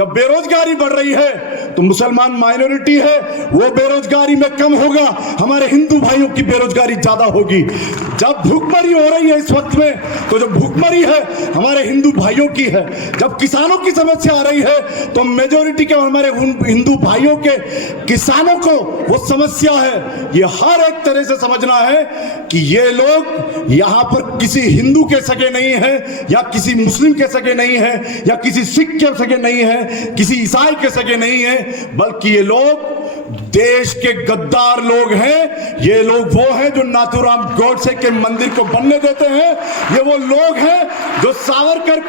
जब बेरोजगारी बढ़ रही है तो मुसलमान माइनॉरिटी है, वो बेरोजगारी में कम होगा, हमारे हिंदू भाइयों की बेरोजगारी ज्यादा होगी। जब भूखमरी हो रही है इस वक्त में, तो जो भूखमरी है हमारे हिंदू भाइयों की है। जब किसानों की समस्या आ रही है तो मेजोरिटी के हमारे हिंदू भाइयों के किसानों को वो समस्या है। ये हर एक तरह से समझना है कि ये लोग यहाँ पर किसी हिंदू के सगे नहीं है, या किसी मुस्लिम के सगे नहीं है, या किसी सिख के सगे नहीं है, किसी ईसाई के सगे नहीं है, बल्कि ये लोग देश के गद्दार लोग हैं। ये लोग वो हैं जो नाथूराम गोडसे के मंदिर को बनने देते हैं। ये वो लोग हैं जो सावरकर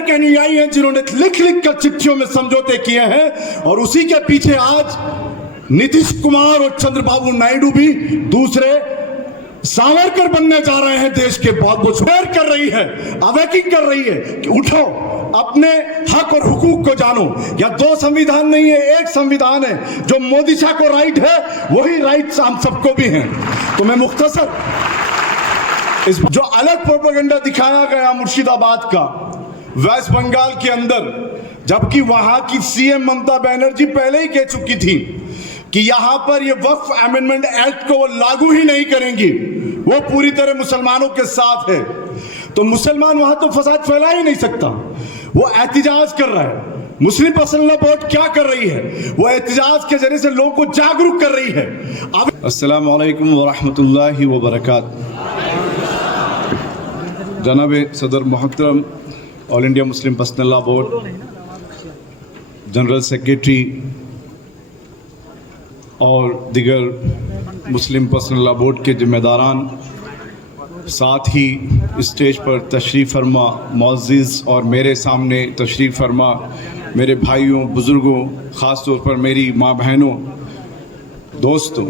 के अनुयायी हैं, जिन्होंने लिख कर चिट्ठियों में समझौते किए हैं। और उसी के पीछे आज नीतीश कुमार और चंद्रबाबू नायडू भी दूसरे सावरकर बनने जा रहे हैं। देश के बहुत वो शेयर कर रही है, अवेकिंग कर रही है कि उठो, अपने हक और हुकूक को जानो। या दो संविधान नहीं है, एक संविधान है। जो मोदी शाह को राइट है वही राइट हम सबको भी हैं। तो मैं मुख्तसर इस जो अलग प्रोपेगेंडा दिखाया गया मुर्शिदाबाद का वेस्ट बंगाल के अंदर, जबकि वहां की सीएम ममता बनर्जी पहले ही कह चुकी थी कि यहां पर ये वक्फ अमेंडमेंट एक्ट को वो लागू ही नहीं करेंगी, वो पूरी तरह मुसलमानों के साथ है। तो मुसलमान वहां तो फसाद फैला ही नहीं सकता, वो एहतिजाज कर रहा है। मुस्लिम पर्सनल लॉ बोर्ड क्या कर रही है? वो एहतिजाज के जरिए से लोगों को जागरूक कर रही है। अस्सलाम वालेकुम व रहमतुल्लाहि व बरकातहू। जनाब सदर मोहतरम all India Muslim personal law board, general secretary और दिगर मुस्लिम पर्सनल लॉ बोर्ड के जिम्मेदारान, साथ ही स्टेज पर तशरीफ़ फरमा मुअज़्ज़िज़ और मेरे सामने तशरीफ़ फरमा मेरे भाइयों, बुज़ुर्गों, ख़ास तौर पर मेरी माँ बहनों, दोस्तों,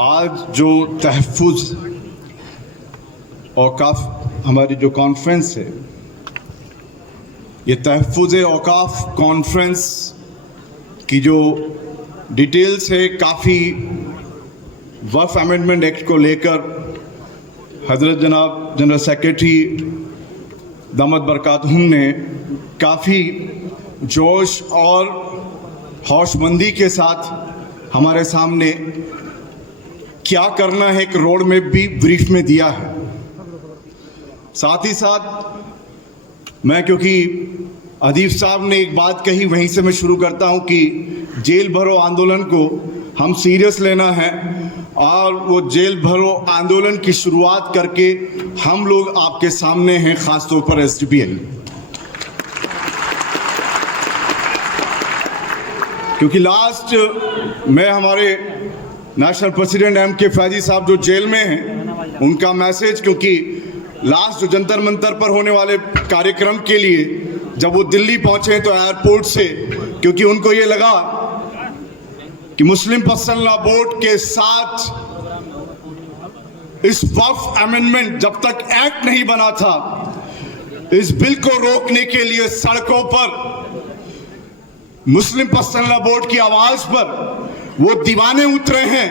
आज जो तहफ़्फ़ुज़ औक़ाफ़ हमारी जो कॉन्फ्रेंस है, ये तहफ़्फ़ुज़ औक़ाफ़ कॉन्फ्रेंस की जो डिटेल्स है, काफ़ी वक्फ अमेंडमेंट एक्ट को लेकर हज़रत जनाब जनरल सेक्रेटरी दामद बरकातहुम ने काफ़ी जोश और हौशमंदी के साथ हमारे सामने क्या करना है एक रोड मैप भी ब्रीफ में दिया है। साथ ही साथ मैं, क्योंकि अदीब साहब ने एक बात कही, वहीं से मैं शुरू करता हूं कि जेल भरो आंदोलन को हम सीरियस लेना है, और वो जेल भरो आंदोलन की शुरुआत करके हम लोग आपके सामने हैं, ख़ास तौर पर एसडीपीआई, क्योंकि लास्ट मैं हमारे नेशनल प्रेसिडेंट एम.के. फैजी साहब जो जेल में हैं, उनका मैसेज, क्योंकि लास्ट जो जंतर मंतर पर होने वाले कार्यक्रम के लिए जब वो दिल्ली पहुंचे तो एयरपोर्ट से, क्योंकि उनको ये लगा कि मुस्लिम पर्सनल लॉ बोर्ड के साथ इस वक्फ अमेंडमेंट जब तक एक्ट नहीं बना था, इस बिल को रोकने के लिए सड़कों पर मुस्लिम पर्सनल लॉ बोर्ड की आवाज पर वो दीवाने उतरे हैं,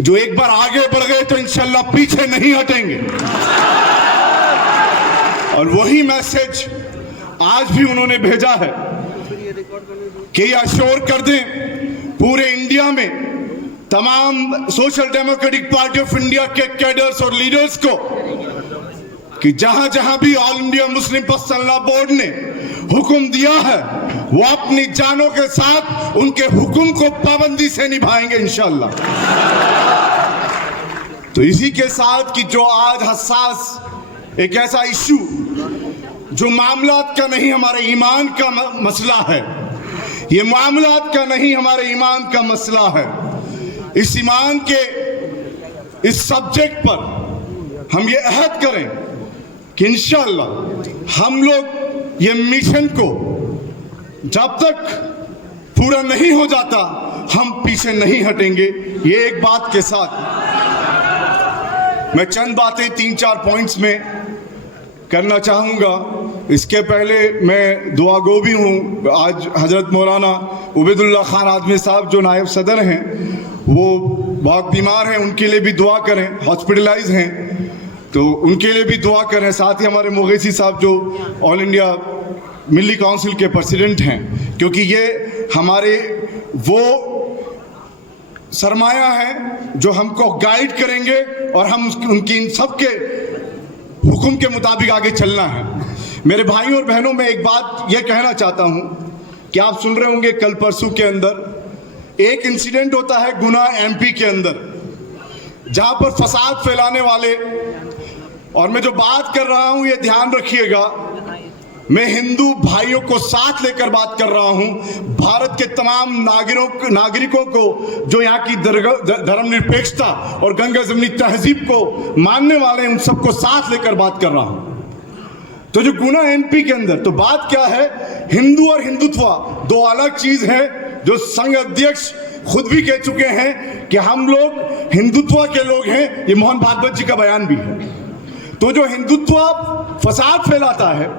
जो एक बार आगे बढ़ गए तो इंशाल्लाह पीछे नहीं हटेंगे। और वही मैसेज आज भी उन्होंने भेजा है कि अश्योर कर दें पूरे इंडिया में तमाम social democratic party of India के कैडर्स और लीडर्स को कि जहां जहां भी all India Muslim personal law board ने हुक्म दिया है, वो अपनी जानों के साथ उनके हुक्म को पाबंदी से निभाएंगे इंशाअल्लाह। तो इसी के साथ कि जो आज हसास एक ऐसा इशू जो मामलात का नहीं, हमारे ईमान का मसला है, ये मामलात का नहीं, हमारे ईमान का मसला है। इस ईमान के इस सब्जेक्ट पर हम ये अहद करें कि इंशाअल्लाह हम लोग ये मिशन को जब तक पूरा नहीं हो जाता हम पीछे नहीं हटेंगे। ये एक बात के साथ मैं चंद बातें 3-4 पॉइंट्स में करना चाहूँगा। इसके पहले मैं दुआ गो भी हूँ। आज हज़रत मौलाना उबैदुल्लाह खान आज़मी साहब जो नायब सदर हैं, वो बहुत बीमार हैं, उनके लिए भी दुआ करें, हॉस्पिटलाइज हैं, तो उनके लिए भी दुआ करें। साथ ही हमारे मुगैसी साहब जो ऑल इंडिया मिली काउंसिल के प्रेसिडेंट हैं, क्योंकि ये हमारे वो सरमाया हैं जो हमको गाइड करेंगे और हम उनकी इन सब के हुक्म के मुताबिक आगे चलना है। मेरे भाइयों और बहनों, मैं एक बात ये कहना चाहता हूं कि आप सुन रहे होंगे कल परसों के अंदर एक इंसिडेंट होता है गुना एमपी के अंदर, जहां पर फसाद फैलाने वाले, और मैं जो बात कर रहा हूं ये ध्यान रखिएगा, मैं हिंदू भाइयों को साथ लेकर बात कर रहा हूं, भारत के तमाम नागरिकों को जो यहाँ की धर्मनिरपेक्षता और गंगा जमनी तहजीब को मानने वाले हैं, उन सबको साथ लेकर बात कर रहा हूं। तो जो गुना एमपी के अंदर, तो बात क्या है, हिंदू और हिंदुत्व दो अलग चीज है, जो संघ अध्यक्ष खुद भी कह चुके हैं कि हम लोग हिंदुत्व के लोग हैं, ये मोहन भागवत जी का बयान भी है। तो जो हिंदुत्व फसाद फैलाता है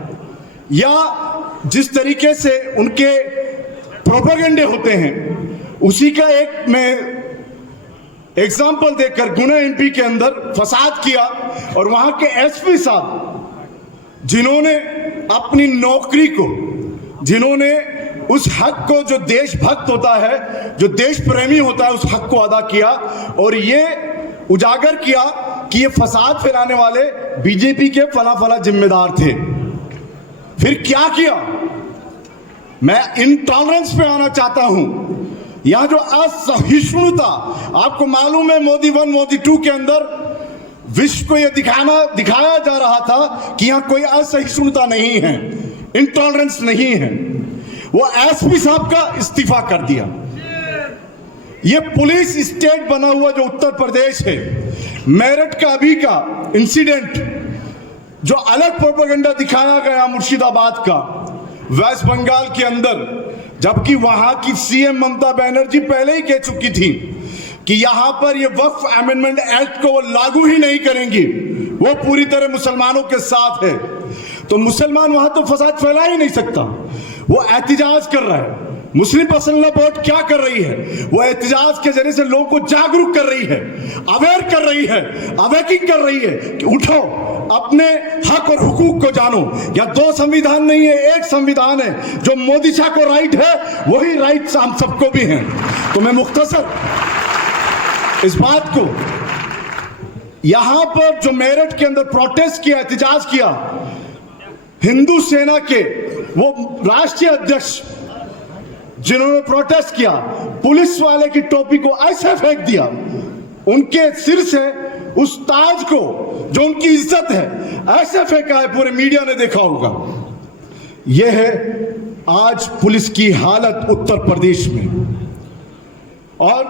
या जिस तरीके से उनके प्रोपेगेंडे होते हैं, उसी का एक मैं एग्जाम्पल देकर, गुना एमपी के अंदर फसाद किया और वहां के एसपी साहब जिन्होंने अपनी नौकरी को, जिन्होंने उस हक को, जो देशभक्त होता है, जो देश प्रेमी होता है, उस हक को अदा किया और ये उजागर किया कि ये फसाद फैलाने वाले बीजेपी के फला जिम्मेदार थे। फिर क्या किया, मैं इंटॉलरेंस पे आना चाहता हूं। यहां जो असहिष्णुता, आपको मालूम है मोदी 1 मोदी 2 के अंदर विश्व को यह दिखाया जा रहा था कि यहां कोई असहिष्णुता नहीं है, इंटॉलरेंस नहीं है। वो एसपी साहब का इस्तीफा कर दिया। ये पुलिस स्टेट बना हुआ जो उत्तर प्रदेश है, मेरठ का अभी का इंसिडेंट, जो अलग प्रोपेगेंडा दिखाया गया मुर्शिदाबाद का, वेस्ट बंगाल के अंदर, जबकि वहां की सीएम ममता बनर्जी पहले ही कह चुकी थी कि यहां पर ये वक्फ अमेंडमेंट एक्ट को वो लागू ही नहीं करेंगी, वो पूरी तरह मुसलमानों के साथ है। तो मुसलमान वहां तो फसाद फैला ही नहीं सकता, वो एहतिजाज कर रहा है। मुस्लिम पर्सनल बोर्ड क्या कर रही है, वो एहतिजाज के जरिए से लोगों को जागरूक कर रही है, अवेयर कर रही है, अवेकिंग कर रही है कि उठो, अपने हक और हुकूक को जानो। या 2 संविधान नहीं है, एक संविधान है। जो मोदी शाह को राइट है वही राइट हम सबको भी हैं। तो मैं मुख्तसर इस बात को, यहां पर जो मेरठ के अंदर प्रोटेस्ट किया, एहतिजाज किया, हिंदू सेना के वो राष्ट्रीय अध्यक्ष जिन्होंने प्रोटेस्ट किया, पुलिस वाले की टोपी को ऐसे फेंक दिया, उनके सिर से उस ताज को जो उनकी इज्जत है ऐसे फेंका है, पूरे मीडिया ने देखा होगा। यह है आज पुलिस की हालत उत्तर प्रदेश में। और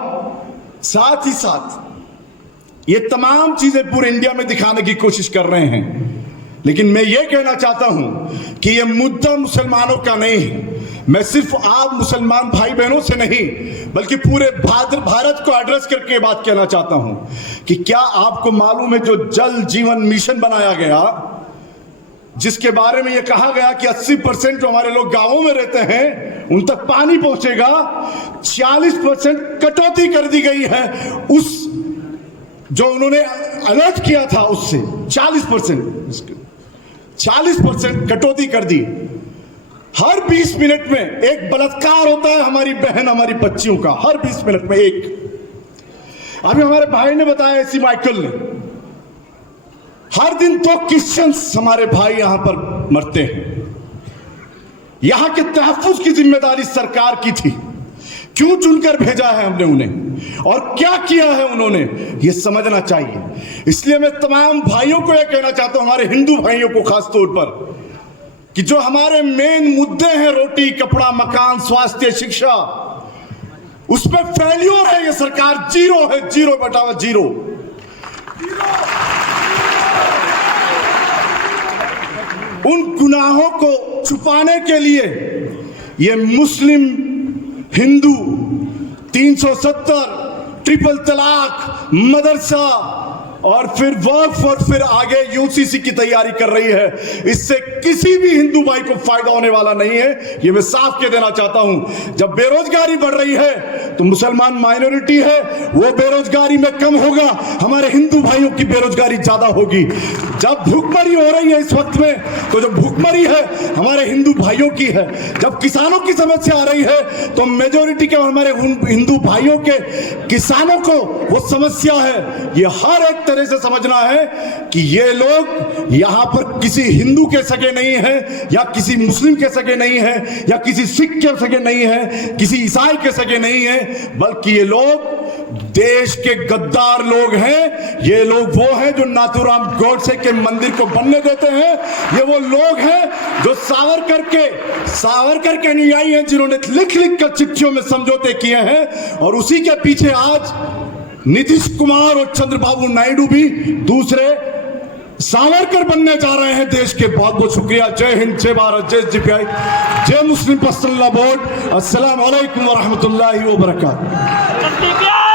साथ ही साथ ये तमाम चीजें पूरे इंडिया में दिखाने की कोशिश कर रहे हैं। लेकिन मैं ये कहना चाहता हूं कि ये मुद्दा मुसलमानों का नहीं है। मैं सिर्फ आप मुसलमान भाई बहनों से नहीं, बल्कि पूरे भारत को एड्रेस करके बात कहना चाहता हूं कि क्या आपको मालूम है, जो जल जीवन मिशन बनाया गया, जिसके बारे में यह कहा गया कि 80% जो हमारे लोग गांवों में रहते हैं उन तक पानी पहुंचेगा, 40% कटौती कर दी गई है उस जो उन्होंने अलर्ट किया था उससे 40% कटौती कर दी। हर 20 मिनट में एक बलात्कार होता है हमारी बहन, हमारी बच्चियों का, हर 20 मिनट में एक। अभी हमारे भाई ने बताया, ऐसी माइकल ने, हर दिन 2 क्रिश्चियंस हमारे भाई यहां पर मरते हैं। यहां के तहफ्फुज की जिम्मेदारी सरकार की थी, क्यों चुनकर भेजा है हमने उन्हें और क्या किया है उन्होंने, यह समझना चाहिए। इसलिए मैं तमाम भाइयों को यह कहना चाहता हूं, हमारे हिंदू भाइयों को खास तौर पर, कि जो हमारे मेन मुद्दे हैं, रोटी कपड़ा मकान स्वास्थ्य शिक्षा, उसमें फेल्योर है ये सरकार, जीरो है, 0/0। उन गुनाहों को छुपाने के लिए ये मुस्लिम हिंदू 370 ट्रिपल तलाक मदरसा और फिर वक्फ और फिर आगे यूसीसी की तैयारी कर रही है। इससे किसी भी हिंदू भाई को फायदा होने वाला नहीं है, ये मैं साफ कह देना चाहता हूं। जब बेरोजगारी बढ़ रही है तो मुसलमान माइनॉरिटी है, वो बेरोजगारी में कम होगा, हमारे हिंदू भाइयों की बेरोजगारी ज्यादा होगी। जब भूखमरी हो रही है इस वक्त में, तो जो भूखमरी है हमारे हिंदू भाइयों की है। जब किसानों की समस्या आ रही है, तो मेजोरिटी के और हमारे हिंदू भाइयों के किसानों को वो समस्या है। ये हर एक तरह से समझना है कि ये लोग यहाँ पर किसी हिंदू के सगे नहीं है, या किसी मुस्लिम के सगे नहीं है, या किसी सिख के सगे नहीं है, किसी ईसाई के सगे नहीं है, बल्कि ये लोग देश के गद्दार लोग हैं। ये लोग वो हैं जो नाथूराम गोडसे के मंदिर को बनने देते हैं। ये वो लोग हैं जो सावरकर के अनुयायी हैं, जिन्होंने लिख कर चिट्ठियों में समझौते किए हैं, और उसी के पीछे आज नीतीश कुमार और चंद्रबाबू नायडू भी दूसरे सावरकर बनने जा रहे हैं देश के। बहुत बहुत शुक्रिया। जय हिंद, जय भारत, जय जीपीआई, जय मुस्लिम पर्सनल लॉ बोर्ड। अस्सलाम वालेकुम व रहमतुल्लाहि व बरकातहू।